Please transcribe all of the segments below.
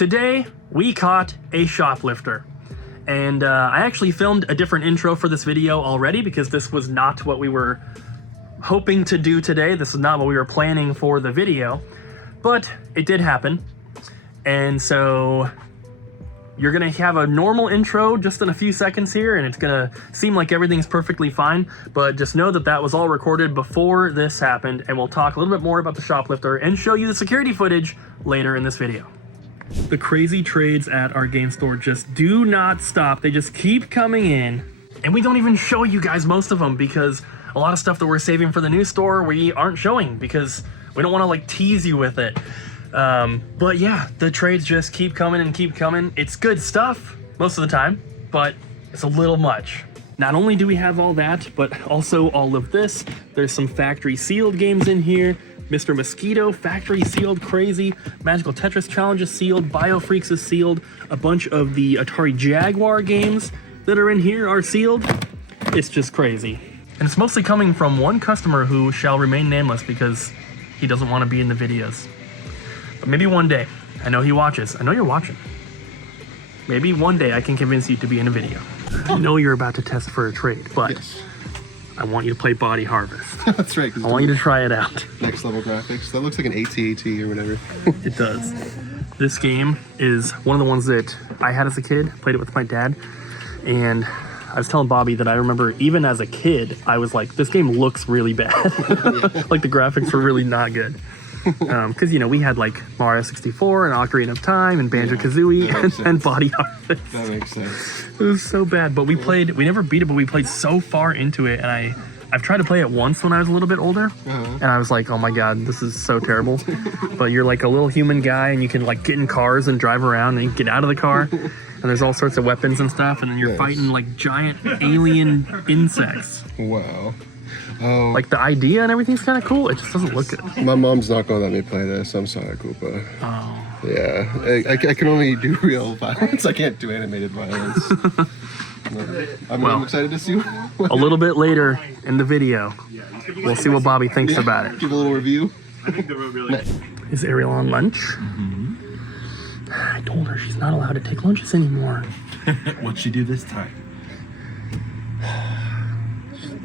Today, we caught a shoplifter. And I actually filmed a different intro for this video already because this was not what we were hoping to do today. This is not what we were planning for the video, but it did happen. And so you're gonna have a normal intro just in a few seconds here, and it's gonna seem like everything's perfectly fine, but just know that that was all recorded before this happened, and we'll talk a little bit more about the shoplifter and show you the security footage later in this video. The crazy trades at our game store just do not stop. They just keep coming in, and we don't even show you guys most of them because a lot of stuff that we're saving for the new store we aren't showing because we don't want to like tease you with it. But yeah, the trades just keep coming and keep coming. It's good stuff most of the time, but it's a little much. Not only do we have all that, but also all of this. There's some factory sealed games in here. Mr. Mosquito, factory sealed, crazy. Magical Tetris Challenge is sealed. BioFreaks is sealed. A bunch of the Atari Jaguar games that are in here are sealed. It's just crazy. And it's mostly coming from one customer who shall remain nameless because he doesn't want to be in the videos. But maybe one day, I know he watches. I know you're watching. Maybe one day I can convince you to be in a video. I know you're about to test for a trade, but yes. I want you to play Body Harvest. That's right. I want you to try it out. Next level graphics. That looks like an AT-AT or whatever. It does. This game is one of the ones that I had as a kid, played it with my dad, and I was telling Bobby that I remember even as a kid, I was like, this game looks really bad. Like the graphics were really not good. Because, you know, we had like Mario 64 and Ocarina of Time and Banjo-Kazooie and Body Harvest. That makes sense. It was so bad, but we never beat it, but we played so far into it, and I've tried to play it once when I was a little bit older, and I was like, oh my god, this is so terrible. But you're like a little human guy, and you can like get in cars and drive around, and you get out of the car, and there's all sorts of weapons and stuff, and then you're fighting like giant alien insects. Wow. Oh. Like the idea and everything's kind of cool. It just doesn't look good. My mom's not gonna let me play this. I'm sorry, Koopa. Oh. Yeah, I can only do real violence. I can't do animated violence. I'm excited to see. A little bit later in the video, we'll see what Bobby thinks about it. Give a little review. Is Ariel on lunch? Mm-hmm. I told her she's not allowed to take lunches anymore. What'd she do this time?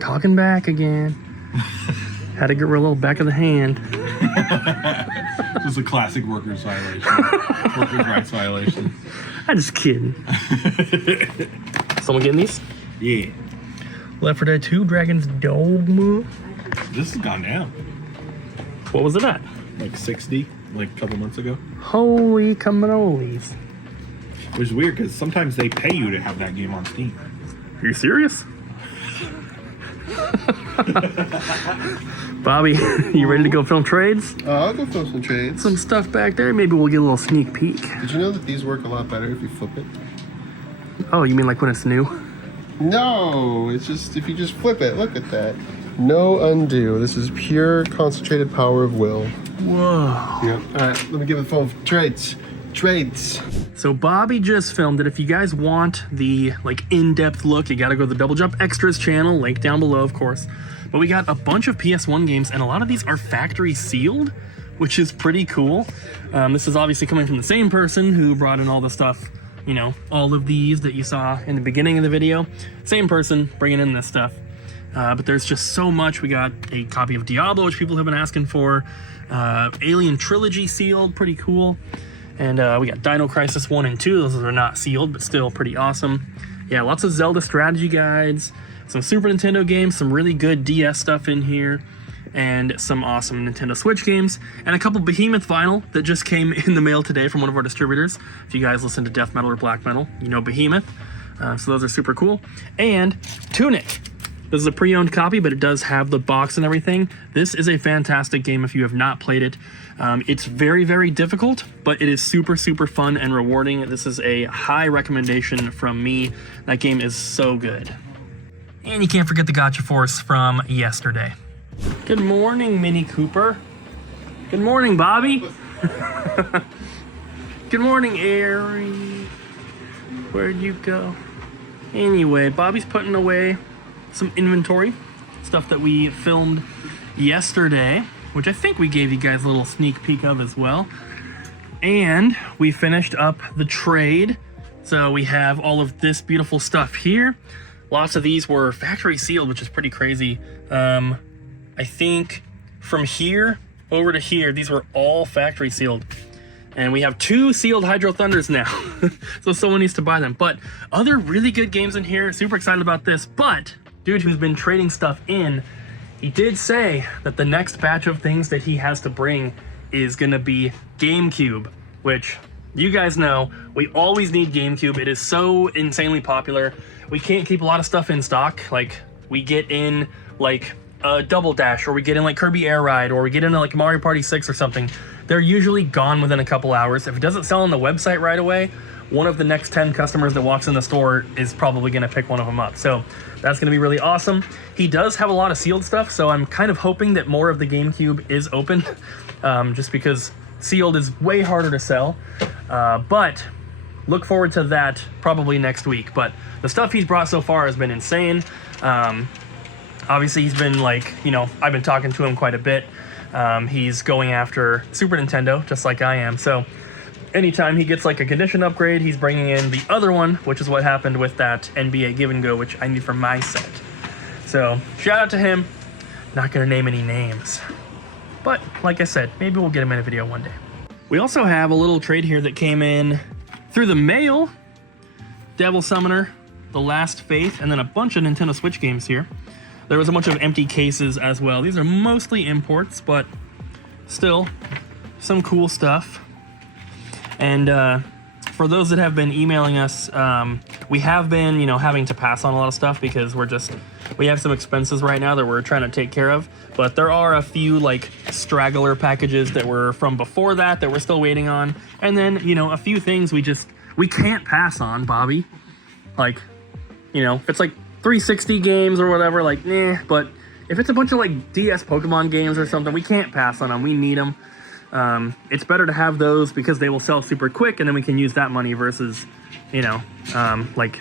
Talking back again. Had to get her a little back of the hand. This is a classic workers violation. Workers' rights violation. I'm just kidding. Someone getting these? Yeah. Left 4 Dead 2, Dragon's Dogma. This has gone down. What was it at? Like 60, like a couple months ago. Holy cannolis. Which is weird because sometimes they pay you to have that game on Steam. Are you serious? Bobby, you ready to go film trades? I'll go film some trades. Some stuff back there. Maybe we'll get a little sneak peek. Did you know that these work a lot better if you flip it? Oh, you mean like when it's new? No, it's just if you just flip it. Look at that. No undo. This is pure concentrated power of will. Whoa. Yep. All right, let me give it the phone. Trades. So Bobby just filmed it. If you guys want the like in-depth look, you gotta go to the Double Jump Extras channel, link down below, of course. But we got a bunch of PS1 games, and a lot of these are factory sealed, which is pretty cool. This is obviously coming from the same person who brought in all the stuff, you know, all of these that you saw in the beginning of the video. Same person bringing in this stuff. But there's just so much. We got a copy of Diablo, which people have been asking for. Alien Trilogy sealed, pretty cool. And we got Dino Crisis 1 and 2. Those are not sealed, but still pretty awesome. Yeah, lots of Zelda strategy guides, some Super Nintendo games, some really good DS stuff in here, and some awesome Nintendo Switch games, and a couple Behemoth vinyl that just came in the mail today from one of our distributors. If you guys listen to death metal or black metal, you know Behemoth. So those are super cool. And Tunic. This is a pre-owned copy, but it does have the box and everything. This is a fantastic game if you have not played it. It's very, very difficult, but it is super, super fun and rewarding. This is a high recommendation from me. That game is so good. And you can't forget the Gotcha Force from yesterday. Good morning, Mini Cooper. Good morning, Bobby. Good morning, Ari. Where'd you go? Anyway, Bobby's putting away some inventory, stuff that we filmed yesterday, which I think we gave you guys a little sneak peek of as well. And we finished up the trade. So we have all of this beautiful stuff here. Lots of these were factory sealed, which is pretty crazy. I think from here over to here, these were all factory sealed. And we have 2 sealed Hydro Thunders now. So someone needs to buy them. But other really good games in here. Super excited about this. But dude who's been trading stuff in, he did say that the next batch of things that he has to bring is gonna be GameCube, which you guys know, we always need GameCube. It is so insanely popular. We can't keep a lot of stuff in stock. Like, we get in like a Double Dash, or we get in like Kirby Air Ride, or we get into like Mario Party 6 or something. They're usually gone within a couple hours. If it doesn't sell on the website right away, one of the next 10 customers that walks in the store is probably gonna pick one of them up. So that's gonna be really awesome. He does have a lot of sealed stuff, so I'm kind of hoping that more of the GameCube is open, just because sealed is way harder to sell. But look forward to that probably next week. But the stuff he's brought so far has been insane. Obviously he's been like, you know, I've been talking to him quite a bit. He's going after Super Nintendo, just like I am. So anytime he gets like a condition upgrade, he's bringing in the other one, which is what happened with that NBA Give and Go, which I need for my set. So shout out to him. Not gonna name any names, but like I said, maybe we'll get him in a video one day. We also have a little trade here that came in through the mail. Devil Summoner, The Last Faith, and then a bunch of Nintendo Switch games here. There was a bunch of empty cases as well. These are mostly imports, but still some cool stuff. And for those that have been emailing us, we have been, you know, having to pass on a lot of stuff because we have some expenses right now that we're trying to take care of. But there are a few like straggler packages that were from before that we're still waiting on. And then, you know, a few things we can't pass on, Bobby. Like, you know, if it's like 360 games or whatever, like, nah. But if it's a bunch of like DS Pokemon games or something, we can't pass on them. We need them. It's better to have those because they will sell super quick, and then we can use that money versus, you know, like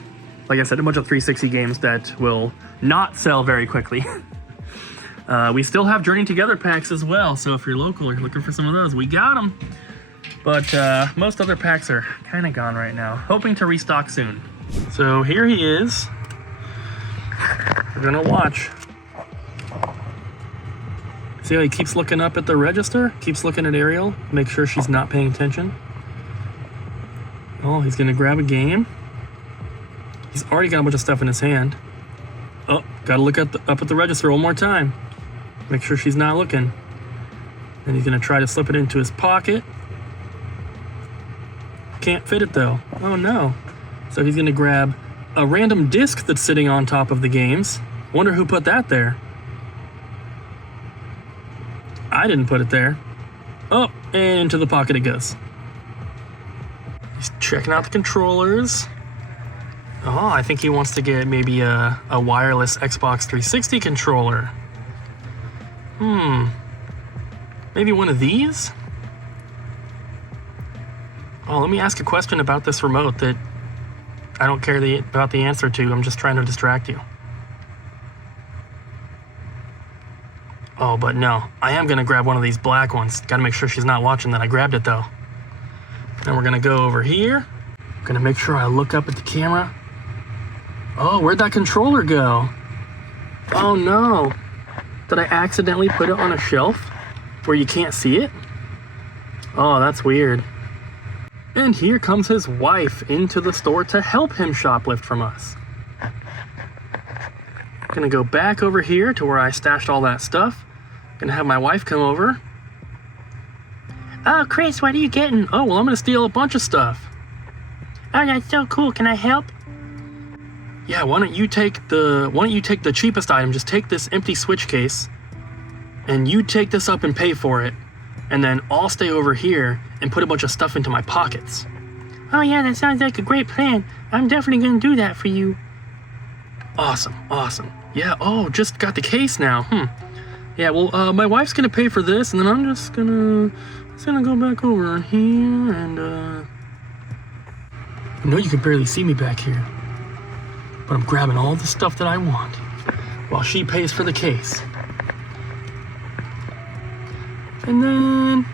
I said, a bunch of 360 games that will not sell very quickly. We still have Journey Together packs as well, so if you're local or you're looking for some of those, we got them. But most other packs are kind of gone right now. Hoping to restock soon. So here he is. We're gonna watch. See how he keeps looking up at the register? Keeps looking at Ariel, make sure she's not paying attention. Oh, he's gonna grab a game. He's already got a bunch of stuff in his hand. Oh, gotta look up at the register one more time. Make sure she's not looking. Then he's gonna try to slip it into his pocket. Can't fit it though. Oh no. So he's gonna grab a random disc that's sitting on top of the games. Wonder who put that there. I didn't put it there. Oh, and into the pocket it goes. He's checking out the controllers. Oh, I think he wants to get maybe a wireless Xbox 360 controller. Maybe one of these? Oh, let me ask a question about this remote that I don't care about the answer to. I'm just trying to distract you. Oh, but no. I am going to grab one of these black ones. Got to make sure she's not watching that I grabbed it, though. Then we're going to go over here. Going to make sure I look up at the camera. Oh, where'd that controller go? Oh, no. Did I accidentally put it on a shelf where you can't see it? Oh, that's weird. And here comes his wife into the store to help him shoplift from us. Gonna go back over here to where I stashed all that stuff. Gonna have my wife come over. Oh, Chris, what are you getting? Oh, well, I'm gonna steal a bunch of stuff. Oh, that's so cool. Can I help? Yeah, why don't you take the cheapest item? Just take this empty switch case, and you take this up and pay for it, and then I'll stay over here and put a bunch of stuff into my pockets. Oh yeah, that sounds like a great plan. I'm definitely gonna do that for you. Awesome, awesome. Yeah, oh, just got the case now. Yeah, well, my wife's gonna pay for this, and then I'm just gonna go back over here, and I know you can barely see me back here, but I'm grabbing all the stuff that I want while she pays for the case. And then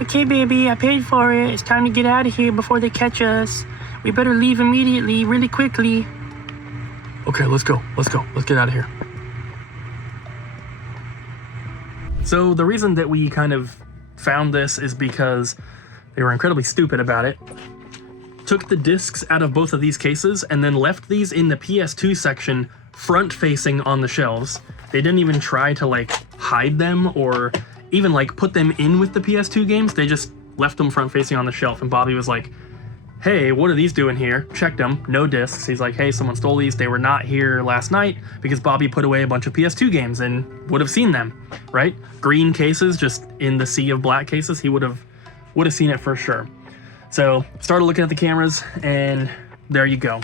I Okay, baby, I paid for it. It's time to get out of here before they catch us. We better leave immediately, really quickly. Okay, let's go. Let's go. Let's get out of here. So the reason that we kind of found this is because they were incredibly stupid about it. Took the discs out of both of these cases and then left these in the PS2 section front facing on the shelves. They didn't even try to like hide them or even like put them in with the PS2 games. They just left them front facing on the shelf, and Bobby was like, hey, what are these doing here? Checked them, no discs. He's like, hey, someone stole these. They were not here last night because Bobby put away a bunch of PS2 games and would have seen them, right? Green cases, just in the sea of black cases, he would have seen it for sure. So started looking at the cameras, and there you go.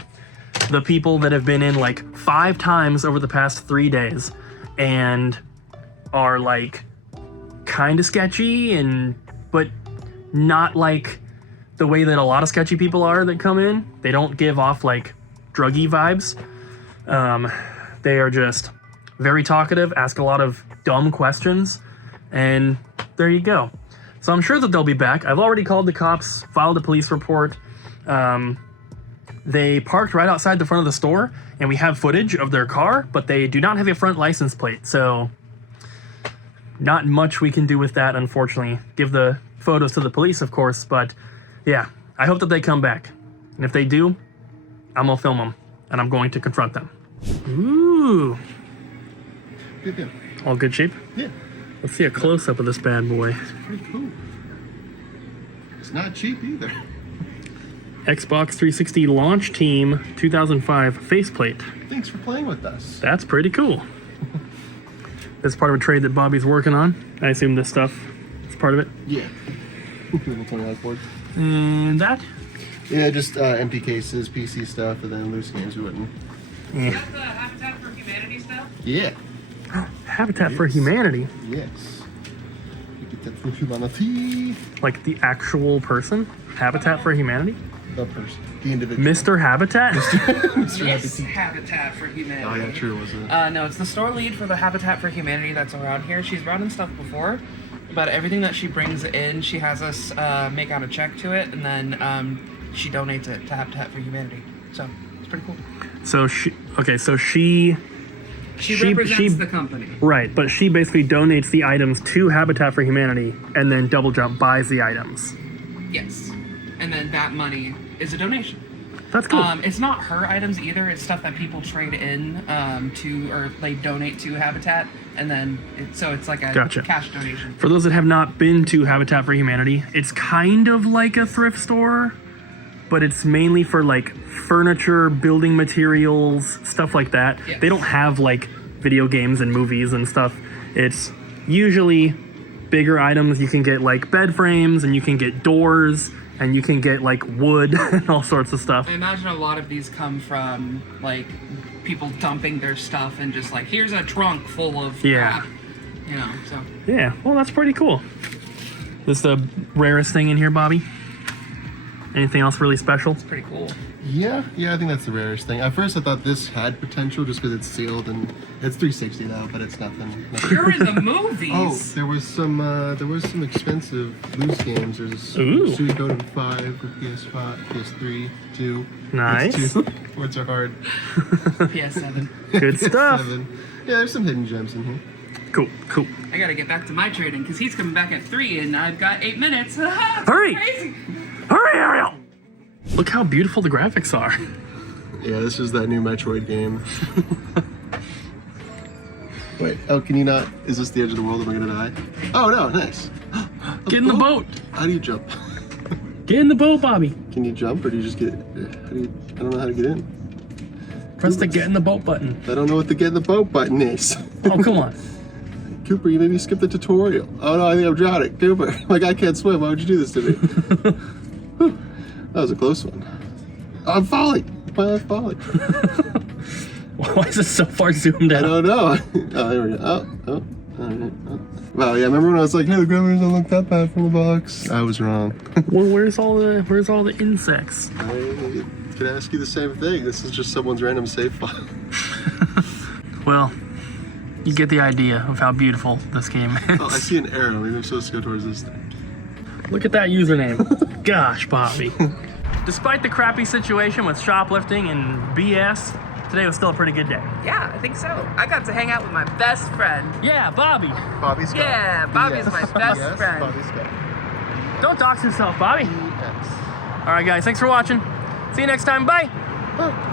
The people that have been in like 5 times over the past 3 days and are like kind of sketchy, but not like the way that a lot of sketchy people are that come in. They don't give off like druggy vibes. They are just very talkative, ask a lot of dumb questions, and there you go. So I'm sure that they'll be back. I've already called the cops, filed a police report. They parked right outside the front of the store, and we have footage of their car, but they do not have a front license plate, so not much we can do with that, unfortunately. Give the photos to the police, of course, but yeah, I hope that they come back. And if they do, I'm gonna film them, and I'm going to confront them. Ooh. Yeah. All good shape? Yeah. Let's see a close-up of this bad boy. It's pretty cool. It's not cheap either. Xbox 360 launch team 2005 faceplate. Thanks for playing with us. That's pretty cool. That's part of a trade that Bobby's working on. I assume this stuff is part of it. Yeah. Little 29 board. And that? Yeah, just empty cases, PC stuff, and then loose games we wouldn't. Yeah. Is that the Habitat for Humanity stuff? Yeah. Habitat for Humanity. Yes. You get that from humanity. Like the actual person? Habitat for Humanity? The person. The individual. Mr. Habitat? Mr. Yes, Habitat. Habitat for Humanity. Oh, yeah, true, was it? No, it's the store lead for the Habitat for Humanity that's around here. She's brought in stuff before, but everything that she brings in, she has us make out a check to it, and then she donates it to Habitat for Humanity. So it's pretty cool. So she represents the company. Right, but she basically donates the items to Habitat for Humanity, and then Double Jump buys the items. Yes. And then that money is a donation. That's cool. It's not her items either. It's stuff that people trade in or they donate to Habitat, and then it's like a Gotcha. cash donation. For those that have not been to Habitat for Humanity, it's kind of like a thrift store, but it's mainly for like furniture, building materials, stuff like that. Yes. They don't have like video games and movies and stuff. It's usually bigger items. You can get like bed frames, and you can get doors, and you can get like wood and all sorts of stuff. I imagine a lot of these come from like people dumping their stuff and just like, here's a trunk full of crap. You know, so. Yeah, well, that's pretty cool. This is the rarest thing in here, Bobby? Anything else really special? It's pretty cool. Yeah, I think that's the rarest thing. At first I thought this had potential just because it's sealed, and it's 360 now, but it's nothing. You're in the movies. Oh, there was some expensive loose games. There's a Suikoden 5 for PS5, PS3, 2. Nice. PS2. Words are hard. PS7. Good stuff. 7. Yeah, there's some hidden gems in here. Cool. I gotta get back to my trading because he's coming back at 3 and I've got 8 minutes. Hurry! Crazy. Hurry, Ariel! Look how beautiful the graphics are. Yeah, this is that new Metroid game. Wait, can you not? Is this the edge of the world? Am I gonna die? Oh no, nice. Get in the boat. How do you jump? Get in the boat, Bobby. Can you jump, or do you just get? I don't know how to get in. Press the get in the boat button. I don't know what the get in the boat button is. Oh, come on. Cooper, you made me skip the tutorial. Oh no, I think I'm drowning. Cooper, like I can't swim. Why would you do this to me? Whew. That was a close one. I'm falling. Why am I falling? Why is it so far zoomed I out? don't know. Oh, there we go. Oh. Wow, yeah, remember when I was like, hey, the grammar doesn't look that bad from the box? I was wrong. Well, where's all the insects? I could ask you the same thing. This is just someone's random save file. Well, you get the idea of how beautiful this game is. Oh, I see an arrow. Maybe I'm supposed to go towards this thing. Look at that username. Gosh, Bobby. Despite the crappy situation with shoplifting and BS, today was still a pretty good day. Yeah, I think so. I got to hang out with my best friend. Yeah, Bobby. Bobby Scott. Yeah, Bobby's Yes. my best Yes, friend. Bobby Scott. Don't dox yourself, Bobby. Yes. All right, guys, thanks for watching. See you next time. Bye.